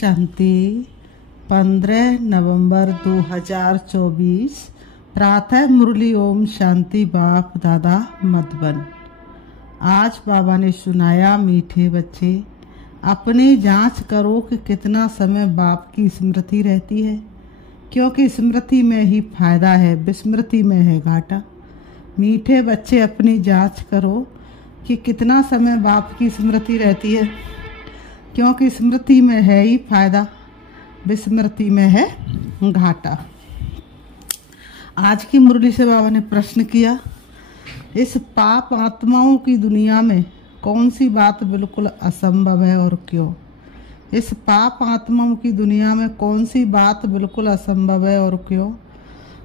शांति 15 नवंबर 2024 प्रातः मुरली ओम शांति बाप दादा मधुबन। आज बाबा ने सुनाया, मीठे बच्चे अपनी जांच करो कि कितना समय बाप की स्मृति रहती है, क्योंकि स्मृति में ही फायदा है, विस्मृति में है घाटा। मीठे बच्चे अपनी जांच करो कि कितना समय बाप की स्मृति रहती है, क्योंकि स्मृति में है ही फायदा, विस्मृति में है घाटा। आज की मुरली से बाबा ने प्रश्न किया, इस पाप आत्माओं की दुनिया में कौन सी बात बिल्कुल असंभव है और क्यों? इस पाप आत्माओं की दुनिया में कौन सी बात बिल्कुल असंभव है और क्यों?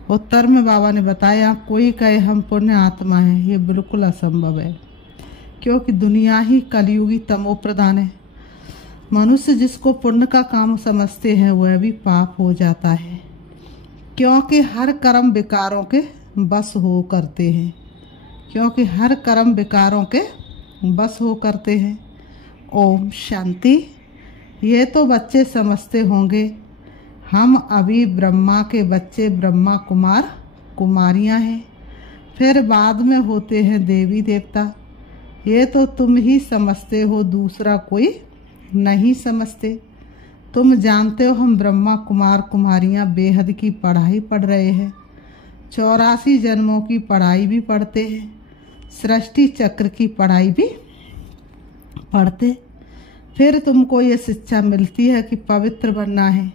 उत्तर में बाबा ने बताया, कोई कहे हम पुण्य आत्मा है, ये बिल्कुल असंभव है, क्योंकि दुनिया ही कलयुगी तमो प्रधान है। मनुष्य जिसको पुण्य का काम समझते हैं वह भी पाप हो जाता है, क्योंकि हर कर्म विकारों के बस हो करते हैं, क्योंकि हर कर्म विकारों के बस हो करते हैं। ओम शांति। ये तो बच्चे समझते होंगे हम अभी ब्रह्मा के बच्चे, ब्रह्मा कुमार कुमारियां हैं, फिर बाद में होते हैं देवी देवता। ये तो तुम ही समझते हो, दूसरा कोई नहीं समझते। तुम जानते हो हम ब्रह्मा कुमार कुमारियां बेहद की पढ़ाई पढ़ रहे हैं, 84 जन्मों की पढ़ाई भी पढ़ते हैं, सृष्टि चक्र की पढ़ाई भी पढ़ते। फिर तुमको ये शिक्षा मिलती है कि पवित्र बनना है।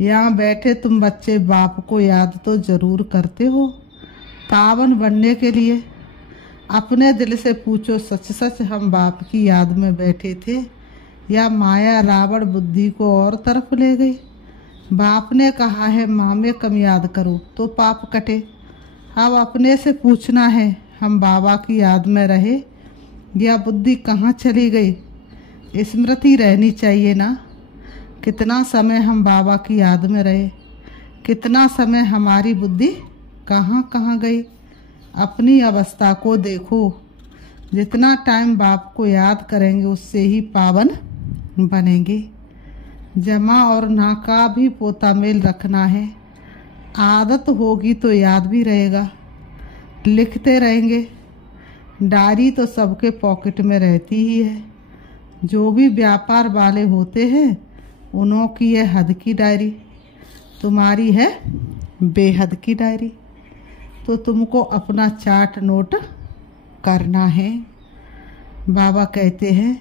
यहाँ बैठे तुम बच्चे बाप को याद तो जरूर करते हो। पावन बनने के लिए अपने दिल से पूछो, सच सच हम बाप की याद में बैठे थे या माया रावण बुद्धि को और तरफ ले गई? बाप ने कहा है माँ में कम याद करो तो पाप कटे। अब अपने से पूछना है, हम बाबा की याद में रहे या बुद्धि कहाँ चली गई? स्मृति रहनी चाहिए ना। कितना समय हम बाबा की याद में रहे, कितना समय हमारी बुद्धि कहाँ कहाँ गई? अपनी अवस्था को देखो। जितना टाइम बाप को याद करेंगे उससे ही पावन बनेंगे। जमा और ना का भी पोता मेल रखना है। आदत होगी तो याद भी रहेगा, लिखते रहेंगे। डायरी तो सबके पॉकेट में रहती ही है। जो भी व्यापार वाले होते हैं उन्हों की है हद की डायरी, तुम्हारी है बेहद की डायरी। तो तुमको अपना चार्ट नोट करना है। बाबा कहते हैं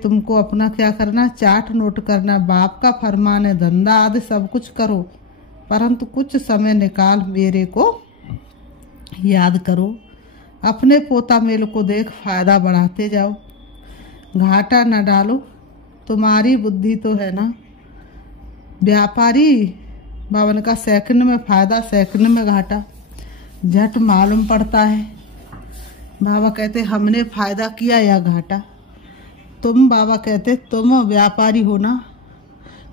तुमको अपना क्या करना, चार्ट नोट करना। बाप का फरमान है धंधा आदि सब कुछ करो, परंतु कुछ समय निकाल मेरे को याद करो। अपने पोता मेल को देख, फायदा बढ़ाते जाओ, घाटा न डालो। तुम्हारी बुद्धि तो है ना व्यापारी। बाबा ने कहा सेकंड में फायदा, सेकंड में घाटा झट मालूम पड़ता है। बाबा कहते हमने फायदा किया या घाटा? तुम, बाबा कहते तुम व्यापारी हो ना।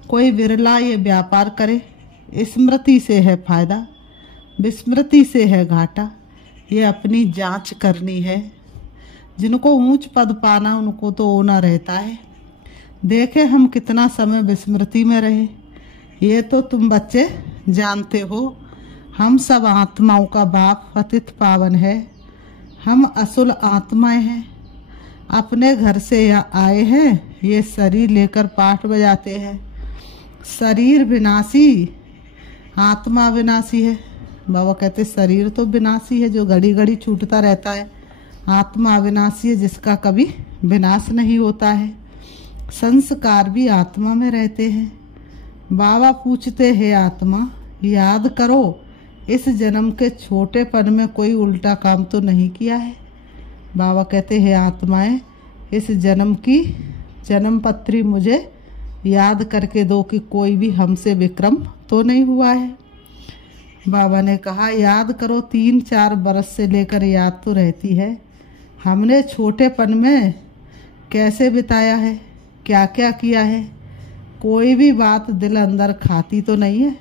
कोई विरला ये व्यापार करे। स्मृति से है फायदा, विस्मृति से है घाटा। ये अपनी जांच करनी है। जिनको ऊंच पद पाना उनको तो होना रहता है। देखे हम कितना समय विस्मृति में रहे। ये तो तुम बच्चे जानते हो, हम सब आत्माओं का बाप पतित पावन है। हम असुल आत्माएं हैं, अपने घर से यहाँ आए हैं। ये शरीर लेकर पाठ बजाते हैं। शरीर विनाशी, आत्मा विनाशी है। बाबा कहते शरीर तो विनाशी है जो घड़ी घड़ी छूटता रहता है, आत्मा अविनाशी है जिसका कभी विनाश नहीं होता है। संस्कार भी आत्मा में रहते हैं। बाबा पूछते हैं आत्मा याद करो, इस जन्म के छोटेपन में कोई उल्टा काम तो नहीं किया है? बाबा कहते हैं आत्माएं, इस जन्म की जन्म पत्री मुझे याद करके दो कि कोई भी हमसे विक्रम तो नहीं हुआ है। बाबा ने कहा याद करो, 3-4 बरस से लेकर याद तो रहती है। हमने छोटेपन में कैसे बिताया है, क्या क्या किया है? कोई भी बात दिल अंदर खाती तो नहीं है।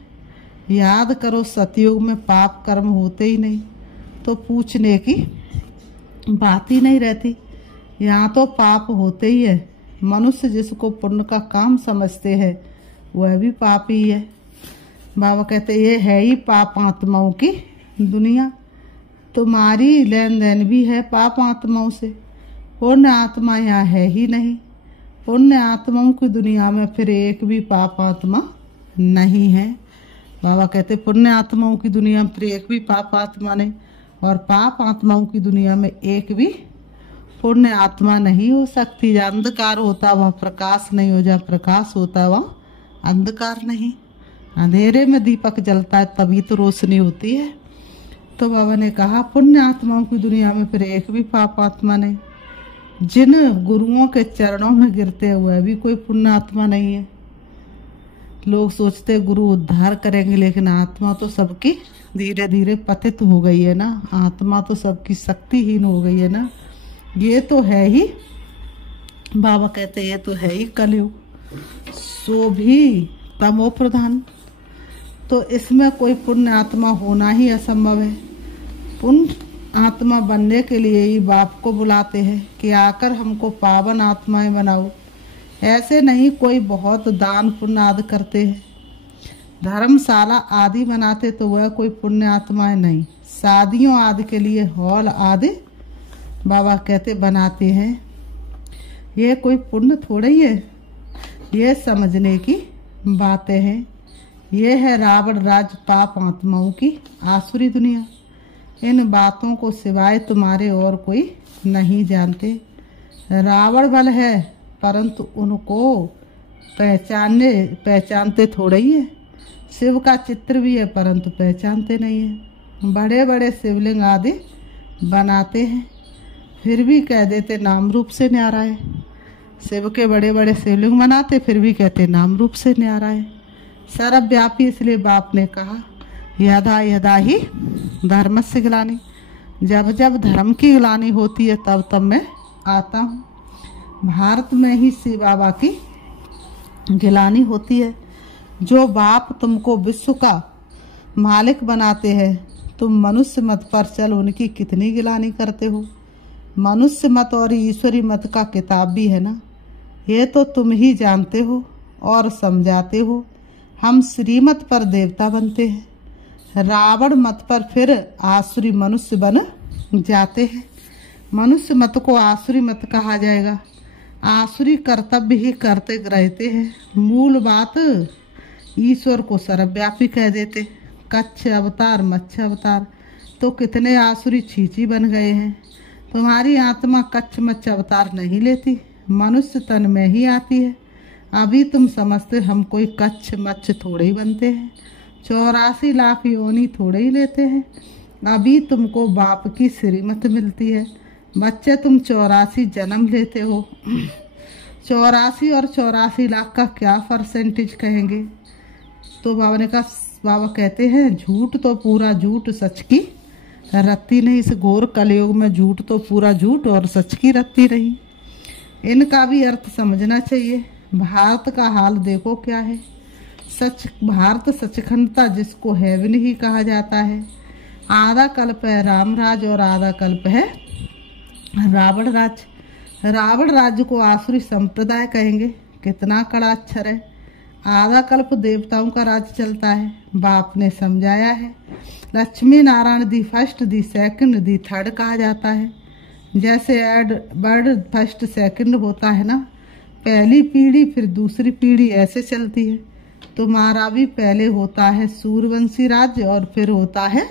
याद करो, सतयुग में पाप कर्म होते ही नहीं, तो पूछने की बात ही नहीं रहती। यहाँ तो पाप होते ही है, मनुष्य जिसको पुण्य का काम समझते हैं वह भी पापी है। बाबा कहते ये है ही पाप आत्माओं की दुनिया। तुम्हारी लेन देन भी है पाप आत्माओं से। पुण्य आत्मा यहाँ है ही नहीं। पुण्य आत्माओं की दुनिया में फिर एक भी पाप आत्मा नहीं है। बाबा कहते पुण्य आत्माओं की दुनिया में फिर एक भी पाप आत्मा नहीं, और पाप आत्माओं की दुनिया में एक भी पुण्य आत्मा नहीं हो सकती। जहाँ अंधकार होता वहाँ प्रकाश नहीं हो, जहाँ प्रकाश होता वहाँ अंधकार नहीं। अंधेरे में दीपक जलता है तभी तो रोशनी होती है। तो बाबा ने कहा पुण्य आत्माओं की दुनिया में फिर एक भी पाप आत्मा नहीं। जिन गुरुओं के चरणों में गिरते हुए भी कोई पुण्य आत्मा नहीं है। लोग सोचते गुरु उद्धार करेंगे, लेकिन आत्मा तो सबकी धीरे धीरे पतित हो गई है ना। आत्मा तो सबकी शक्तिहीन हो गई है ना। ये तो है ही, बाबा कहते ये तो है ही कलयुग, सो भी तमो प्रधान। तो इसमें कोई पुण्य आत्मा होना ही असंभव है। पुण्य आत्मा बनने के लिए ही बाप को बुलाते हैं कि आकर हमको पावन आत्माएं बनाओ। ऐसे नहीं कोई बहुत दान पुण्य आदि करते हैं, धर्मशाला आदि बनाते तो वह कोई पुण्य आत्माएं नहीं। शादियों आदि के लिए हॉल आदि बाबा कहते बनाते हैं, ये कोई पुण्य थोड़ा ही है। ये समझने की बातें हैं। ये है रावण राज पाप आत्माओं की आसुरी दुनिया। इन बातों को सिवाय तुम्हारे और कोई नहीं जानते। रावण बल है परंतु उनको पहचानते थोड़ा ही है। शिव का चित्र भी है परंतु पहचानते नहीं है। बड़े बड़े शिवलिंग आदि बनाते हैं फिर भी कह देते नाम रूप से न्यारा है। शिव के बड़े बड़े शिवलिंग बनाते फिर भी कहते नाम रूप से न्यारा है। सर्वव्यापी, इसलिए बाप ने कहा यदा यदा ही धर्म से गिलानी, जब जब धर्म की गिलानी होती है तब तब मैं आता हूँ। भारत में ही शिव बाबा की गिलानी होती है। जो बाप तुमको विश्व का मालिक बनाते हैं, तुम मनुष्य मत पर चल उनकी कितनी गिलानी करते हो। मनुष्य मत और ईश्वरी मत का किताब भी है ना, ये तो तुम ही जानते हो और समझाते हो। हम श्रीमत पर देवता बनते हैं, रावण मत पर फिर आसुरी मनुष्य बन जाते हैं। मनुष्य मत को आसुरी मत कहा जाएगा। आसुरी कर्तव्य ही करते रहते हैं। मूल बात ईश्वर को सर्वव्यापी कह देते। कच्छ अवतार मच्छ अवतार, तो कितने आसुरी छींची बन गए हैं। तुम्हारी आत्मा कच्छ मच्छ अवतार नहीं लेती, मनुष्य तन में ही आती है। अभी तुम समझते हम कोई कच्छ मच्छ थोड़े ही बनते हैं, 84 लाख योनि थोड़े ही लेते हैं। अभी तुमको बाप की श्रीमत मिलती है। बच्चे तुम 84 जन्म लेते हो, 84 और 84 लाख का क्या परसेंटेज कहेंगे। तो बाबा ने कहा, बाबा कहते हैं झूठ तो पूरा झूठ सच की रत्ती नहीं। इस घोर कलयुग में झूठ तो पूरा झूठ और सच की रत्ती रही। इनका भी अर्थ समझना चाहिए। भारत का हाल देखो क्या है। सच भारत सचखंडता जिसको हेवन ही कहा जाता है। आधा कल्प है राम राज और आधा कल्प है रावण राज। रावण राज्य को आसुरी संप्रदाय कहेंगे। कितना कड़ा अक्षर है। आधा कल्प देवताओं का राज्य चलता है। बाप ने समझाया है। Lakshmi Narayan the first the second the third कहा जाता है। जैसे एड बर्ड फर्स्ट सेकंड होता है ना, पहली पीढ़ी फिर दूसरी पीढ़ी ऐसे चलती है। तुम्हारा भी पहले होता है सूर्यवंशी राज्य और फिर होता है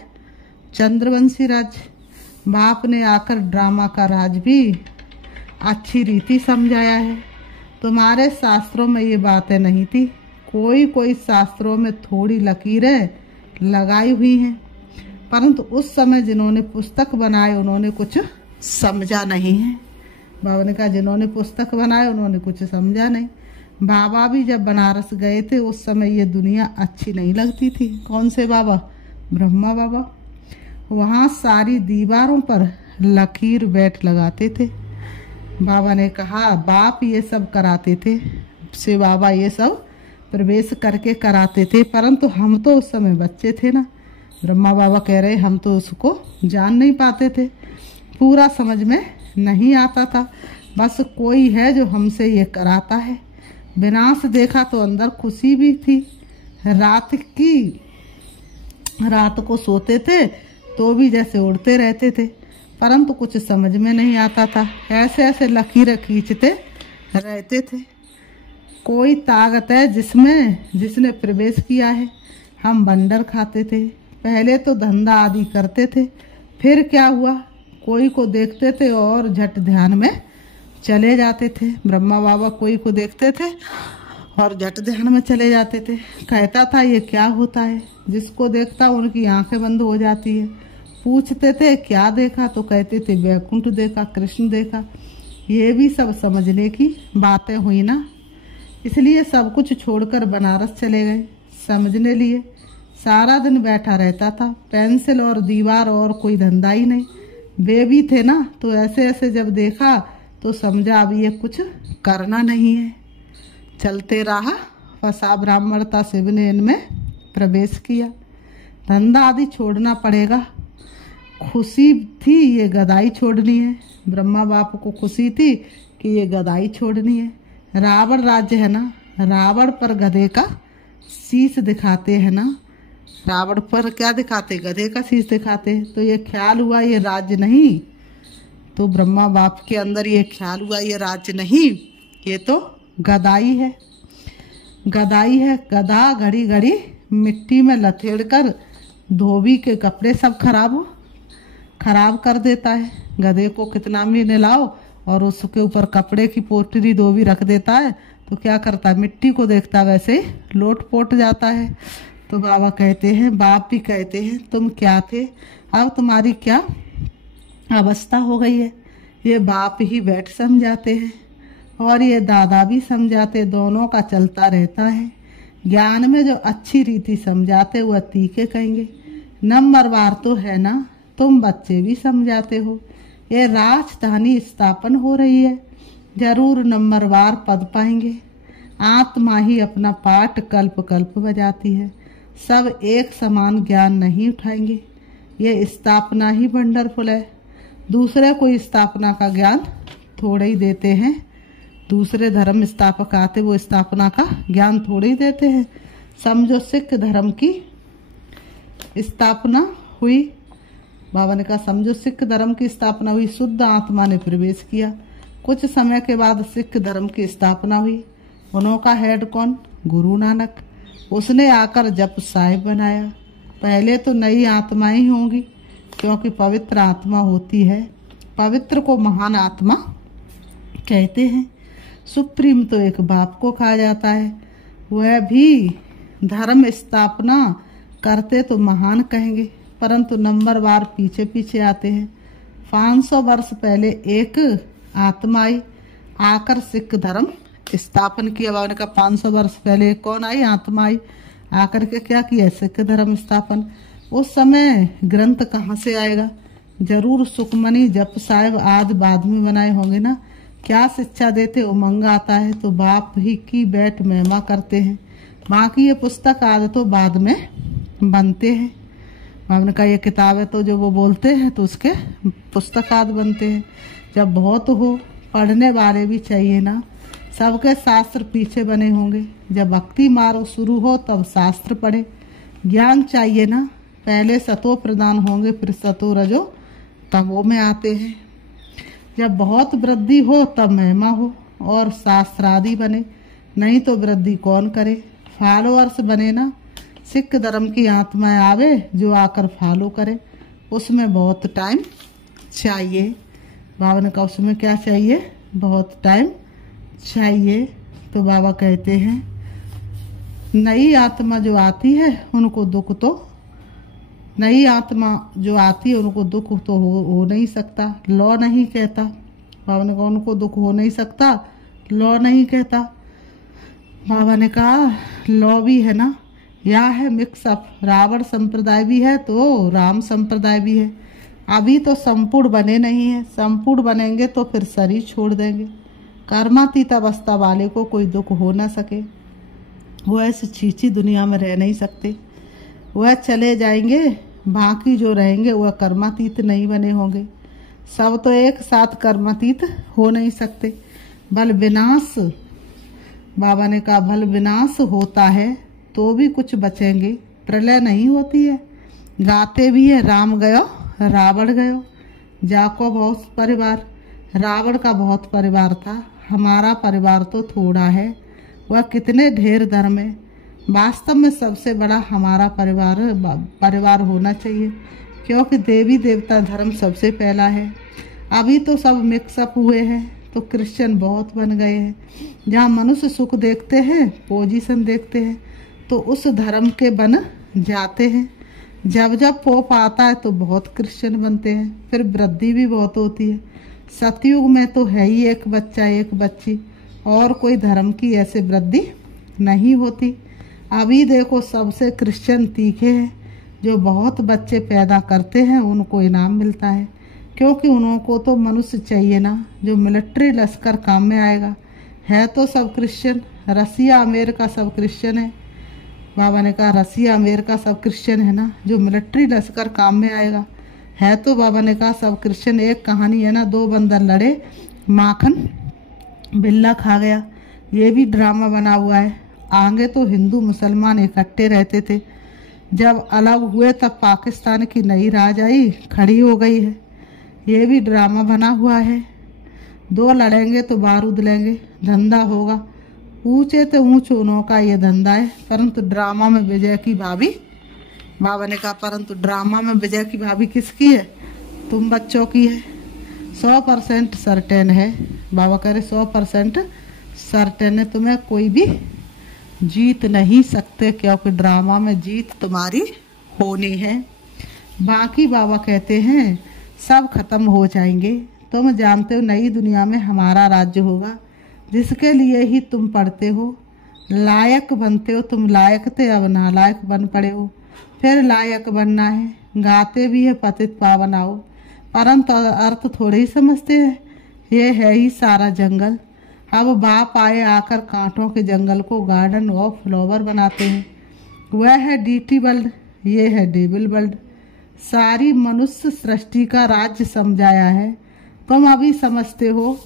चंद्रवंशी राज्य। बाप ने आकर ड्रामा का राज भी अच्छी रीति समझाया है। तुम्हारे शास्त्रों में ये बातें नहीं थी। कोई शास्त्रों में थोड़ी लकीरें लगाई हुई हैं, परंतु उस समय जिन्होंने पुस्तक बनाए उन्होंने कुछ समझा नहीं है। बाबा ने कहा जिन्होंने पुस्तक बनाए उन्होंने कुछ समझा नहीं। बाबा भी जब बनारस गए थे उस समय ये दुनिया अच्छी नहीं लगती थी। कौन से बाबा? ब्रह्मा बाबा। वहाँ सारी दीवारों पर लकीर बैठ लगाते थे। बाबा ने कहा बाप ये सब कराते थे, से बाबा ये सब प्रवेश करके कराते थे, परंतु हम तो उस समय बच्चे थे ना। ब्रह्मा बाबा कह रहे हम तो उसको जान नहीं पाते थे, पूरा समझ में नहीं आता था। बस कोई है जो हमसे ये कराता है। विनाश देखा तो अंदर खुशी भी थी। रात को सोते थे तो भी जैसे उड़ते रहते थे, परंतु कुछ समझ में नहीं आता था। ऐसे ऐसे लकीरें खींचते रहते थे। कोई ताकत है जिसने प्रवेश किया है। हम बंदर खाते थे, पहले तो धंधा आदि करते थे, फिर क्या हुआ, कोई को देखते थे और झट ध्यान में चले जाते थे। ब्रह्मा बाबा कोई को देखते थे और झट ध्यान में चले जाते थे। कहता था ये क्या होता है, जिसको देखता उनकी आंखें बंद हो जाती है। पूछते थे क्या देखा, तो कहते थे वैकुंठ देखा, कृष्ण देखा। ये भी सब समझने की बातें हुई ना, इसलिए सब कुछ छोड़कर बनारस चले गए समझने लिए। सारा दिन बैठा रहता था, पेंसिल और दीवार और कोई धंधा ही नहीं। वे भी थे ना, तो ऐसे ऐसे जब देखा तो समझा अब ये कुछ करना नहीं है। चलते रहा, फंसा ब्राह्मणता शिव ने इनमें प्रवेश किया। धंधा आदि छोड़ना पड़ेगा। खुशी थी ये गदाई छोड़नी है। ब्रह्मा बाप को खुशी थी कि ये गदाई छोड़नी है। रावण राज्य है ना, रावण पर गधे का शीश दिखाते हैं ना। रावण पर क्या दिखाते, गधे का शीश दिखाते। तो ये ख्याल हुआ ये राज्य नहीं, तो ब्रह्मा बाप के अंदर ये ख्याल हुआ ये राज्य नहीं, ये तो गदाई है। गदाई है, गधा घड़ी घड़ी मिट्टी में लथेड़ कर धोबी के कपड़े सब खराब कर देता है। गधे को कितना भी नहलाओ और उसके ऊपर कपड़े की पोटली धोबी रख देता है तो क्या करता है, मिट्टी को देखता वैसे ही लोट पोट जाता है। तो बाबा कहते हैं, बाप भी कहते हैं, तुम क्या थे, अब तुम्हारी क्या अवस्था हो गई है। ये बाप ही बैठ समझाते हैं और ये दादा भी समझाते, दोनों का चलता रहता है। ज्ञान में जो अच्छी रीति समझाते वह तीखे कहेंगे। नंबरवार तो है ना, तुम बच्चे भी समझाते हो। ये राजधानी स्थापन हो रही है, जरूर नंबरवार पद पाएंगे। आत्मा ही अपना पाठ कल्प कल्प बजाती है, सब एक समान ज्ञान नहीं उठाएंगे। ये स्थापना ही वंडरफुल है। दूसरे को स्थापना का ज्ञान थोड़े ही देते हैं। दूसरे धर्म स्थापक आते वो स्थापना का ज्ञान थोड़े ही देते हैं। समझो सिख धर्म की स्थापना हुई। बाबा ने कहा समझो सिख धर्म की स्थापना हुई, शुद्ध आत्मा ने प्रवेश किया। कुछ समय के बाद सिख धर्म की स्थापना हुई। उनका हेड कौन, गुरु नानक। उसने आकर जप साहिब बनाया। पहले तो नई आत्माएं ही होंगी, क्योंकि पवित्र आत्मा होती है। पवित्र को महान आत्मा कहते हैं। सुप्रीम तो एक बाप को कहा जाता है। वह भी धर्म स्थापना करते तो महान कहेंगे, परंतु नंबरवार पीछे पीछे आते हैं। 500 वर्ष पहले एक आत्मा आई, आकर सिख धर्म स्थापन किया। बाबा ने कहा 500 वर्ष पहले कौन आई, आत्मा आई, आकर के क्या किया, सिख धर्म स्थापन। उस समय ग्रंथ कहाँ से आएगा, जरूर सुखमनी जप साहिब आदि बाद में बनाए होंगे ना। क्या शिक्षा देते, उमंग आता है तो बाप ही की बैठ महिमा करते हैं। बाकी ये पुस्तक आदि तो बाद में बनते हैं। हमने कहा ये किताब है तो जो वो बोलते हैं तो उसके पुस्तक आदि बनते हैं। जब बहुत हो, पढ़ने वाले भी चाहिए ना। सबके शास्त्र पीछे बने होंगे। जब भक्ति मार्ग शुरू हो तब शास्त्र पढ़े। ज्ञान चाहिए ना। पहले सतो प्रदान होंगे, फिर सतो रजो तमो में आते हैं। जब बहुत वृद्धि हो तब महिमा हो और शास्त्रादि बने, नहीं तो वृद्धि कौन करे। फॉलोअर्स बने ना। सिख धर्म की आत्माएं आवे जो आकर फॉलो करे, उसमें बहुत टाइम चाहिए। बाबा ने कहा उसमें क्या चाहिए, बहुत टाइम चाहिए। तो बाबा कहते हैं नई आत्मा जो आती है उनको दुख तो, नई आत्मा जो आती है उनको दुख तो हो नहीं सकता। लॉ नहीं कहता। बाबा ने कहा उनको दुख हो नहीं सकता, लॉ नहीं कहता। बाबा ने कहा लॉ भी है ना, या है मिक्सअप। रावण संप्रदाय भी है तो राम संप्रदाय भी है। अभी तो संपूर्ण बने नहीं है, संपूर्ण बनेंगे तो फिर शरीर छोड़ देंगे। कर्मातीत अवस्था वाले को कोई दुख हो ना सके, वह ऐसी छीछी दुनिया में रह नहीं सकते। वह चले जाएंगे, बाकी जो रहेंगे वह कर्मातीत नहीं बने होंगे। सब तो एक साथ कर्मातीत हो नहीं सकते। बल विनाश, बाबा ने कहा भल विनाश होता है तो भी कुछ बचेंगे, प्रलय नहीं होती है। गाते भी है राम गयो रावण गयो। जाको बहुत परिवार, रावण का बहुत परिवार था, हमारा परिवार तो थोड़ा है, वह कितने ढेर धर्म है। वास्तव में सबसे बड़ा हमारा परिवार होना चाहिए, क्योंकि देवी देवता धर्म सबसे पहला है। अभी तो सब मिक्सअप हुए हैं तो क्रिश्चियन बहुत बन गए हैं। जहाँ मनुष्य सुख देखते हैं, पोजीशन देखते हैं, तो उस धर्म के बन जाते हैं। जब जब पोप आता है तो बहुत क्रिश्चियन बनते हैं, फिर वृद्धि भी बहुत होती है। सतयुग में तो है ही एक बच्चा एक बच्ची, और कोई धर्म की ऐसे वृद्धि नहीं होती। अभी देखो सबसे क्रिश्चियन तीखे हैं, जो बहुत बच्चे पैदा करते हैं उनको इनाम मिलता है, क्योंकि उनको तो मनुष्य चाहिए ना जो मिलिट्री लश्कर काम में आएगा। है तो सब क्रिश्चियन, रसिया अमेरिका सब क्रिश्चियन है। बाबा ने कहा रसिया अमेरिका सब क्रिश्चियन है ना, जो मिलिट्री लश्कर काम में आएगा। है तो बाबा ने कहा सब क्रिश्चियन। एक कहानी है ना, 2 बंदर लड़े, माखन बिल्ला खा गया। ये भी ड्रामा बना हुआ है। आगे तो हिंदू मुसलमान इकट्ठे रहते थे, जब अलग हुए तब पाकिस्तान की नई राजाई खड़ी हो गई है। ये भी ड्रामा बना हुआ है। 2 लड़ेंगे तो बारूद लेंगे, धंधा होगा। ऊंचे तो ऊंच उनका ये धंधा है, परंतु ड्रामा में विजय की भाभी, बाबा ने कहा परंतु ड्रामा में विजय की भाभी किसकी है? तुम बच्चों की है। 100% सर्टेन है, बाबा कह रहे 100% सर्टेन है, तुम्हें कोई भी जीत नहीं सकते, क्योंकि ड्रामा में जीत तुम्हारी होनी है। बाकी बाबा कहते हैं सब खत्म हो जाएंगे। तुम जानते हो नई दुनिया में हमारा राज्य होगा, जिसके लिए ही तुम पढ़ते हो, लायक बनते हो। तुम लायक थे, अब नालायक बन पड़े हो, फिर लायक बनना है। गाते भी है पतित पावन आओ, परंतु अर्थ थोड़े ही समझते हैं। ये है ही सारा जंगल। अब बाप आए आकर कांटों के जंगल को गार्डन ऑफ फ्लावर बनाते हैं। वह है डीटी वर्ल्ड, ये है डेविल वर्ल्ड। सारी मनुष्य सृष्टि का राज्य समझाया है। तुम अभी समझते हो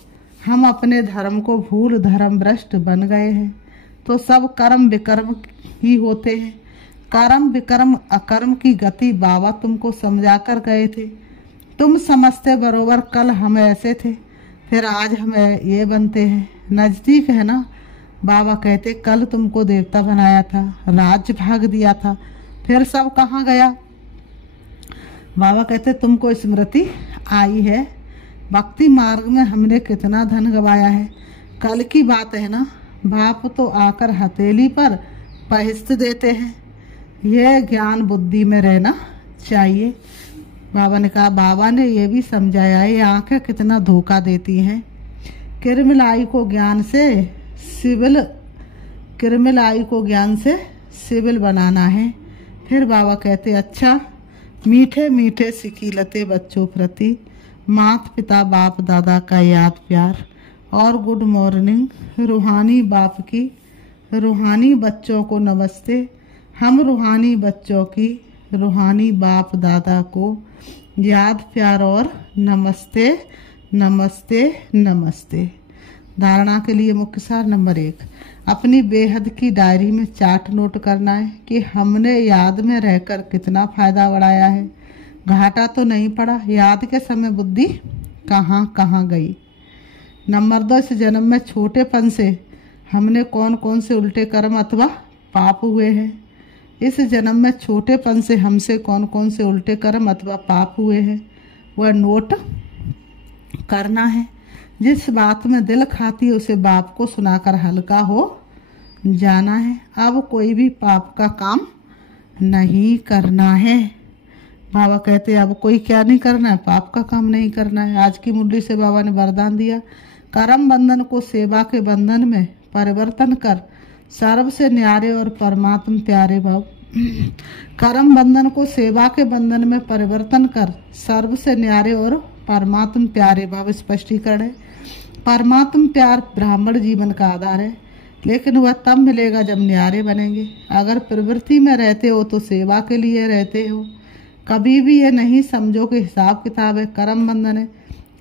हम अपने धर्म को भूल धर्म भ्रष्ट बन गए हैं, तो सब कर्म विकर्म ही होते हैं। कर्म विकर्म अकर्म की गति बाबा तुमको समझा कर गए थे। तुम समझते बरोबर कल हम ऐसे थे, फिर आज हम ये बनते हैं। नजदीक है ना। बाबा कहते कल तुमको देवता बनाया था, राज्य भाग दिया था, फिर सब कहाँ गया? बाबा कहते तुमको स्मृति आई है, भक्ति मार्ग में हमने कितना धन गवाया है। कल की बात है ना। बाप तो आकर हथेली पर पहिस्त देते हैं। यह ज्ञान बुद्धि में रहना चाहिए। बाबा ने कहा बाबा ने ये भी समझाया है, ये आंखें कितना धोखा देती हैं। किरमिलाई को ज्ञान से सिविल, किरमिलाई को ज्ञान से सिविल बनाना है। फिर बाबा कहते अच्छा मीठे मीठे सिकीलते बच्चों प्रति माता पिता बाप दादा का याद प्यार और गुड मॉर्निंग। रूहानी बाप की रूहानी बच्चों को नमस्ते। हम रूहानी बच्चों की रूहानी बाप दादा को याद प्यार और नमस्ते नमस्ते नमस्ते। धारणा के लिए मुख्य सार नंबर 1, अपनी बेहद की डायरी में चार्ट नोट करना है कि हमने याद में रहकर कितना फायदा बढ़ाया है। घाटा तो नहीं पड़ा। याद के समय बुद्धि कहाँ कहाँ गई। नंबर 2, इस जन्म में छोटेपन से हमने कौन कौन से उल्टे कर्म अथवा पाप हुए हैं। इस जन्म में छोटेपन से हमसे कौन कौन से उल्टे कर्म अथवा पाप हुए हैं, वह नोट करना है। जिस बात में दिल खाती है उसे बाप को सुनाकर हल्का हो जाना है। अब कोई भी पाप का काम नहीं करना है। बाबा कहते हैं अब कोई क्या नहीं करना है, पाप का काम नहीं करना है। आज की मुरली से बाबा ने वरदान दिया, कर्म बंधन को सेवा के बंधन में परिवर्तन कर सर्व से न्यारे और परमात्म प्यारे भाव। कर्म बंधन को सेवा के बंधन में परिवर्तन कर सर्व से न्यारे और परमात्म प्यारे भाव। स्पष्टीकरण है, परमात्म प्यार ब्राह्मण जीवन का आधार है, लेकिन वह तब मिलेगा जब न्यारे बनेंगे। अगर प्रवृत्ति में रहते हो तो सेवा के लिए रहते हो। कभी भी ये नहीं समझो कि हिसाब किताब है, कर्म बंधन है।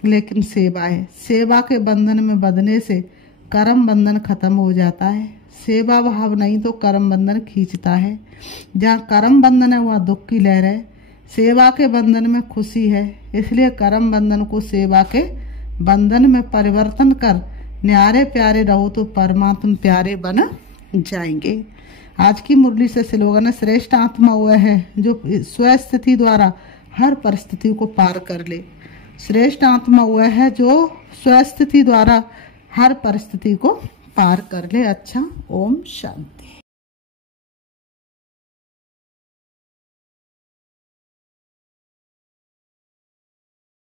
लेकिन सेवा है। सेवा के बंधन में बंधने से कर्म बंधन खत्म हो जाता है। सेवा भाव नहीं तो कर्म बंधन खींचता है। जहाँ कर्म बंधन है वहाँ दुख की लहर है। सेवा के बंधन में खुशी है। इसलिए कर्म बंधन को सेवा के बंधन में परिवर्तन कर न्यारे प्यारे रहो तो परमात्मा प्यारे बन जाएंगे। आज की मुरली से स्लोगन है, श्रेष्ठ आत्मा वह है जो स्वस्थिति द्वारा हर परिस्थिति को पार कर ले। श्रेष्ठ आत्मा वह है जो स्वस्थिति द्वारा हर परिस्थिति को पार कर ले। अच्छा, ओम शांति।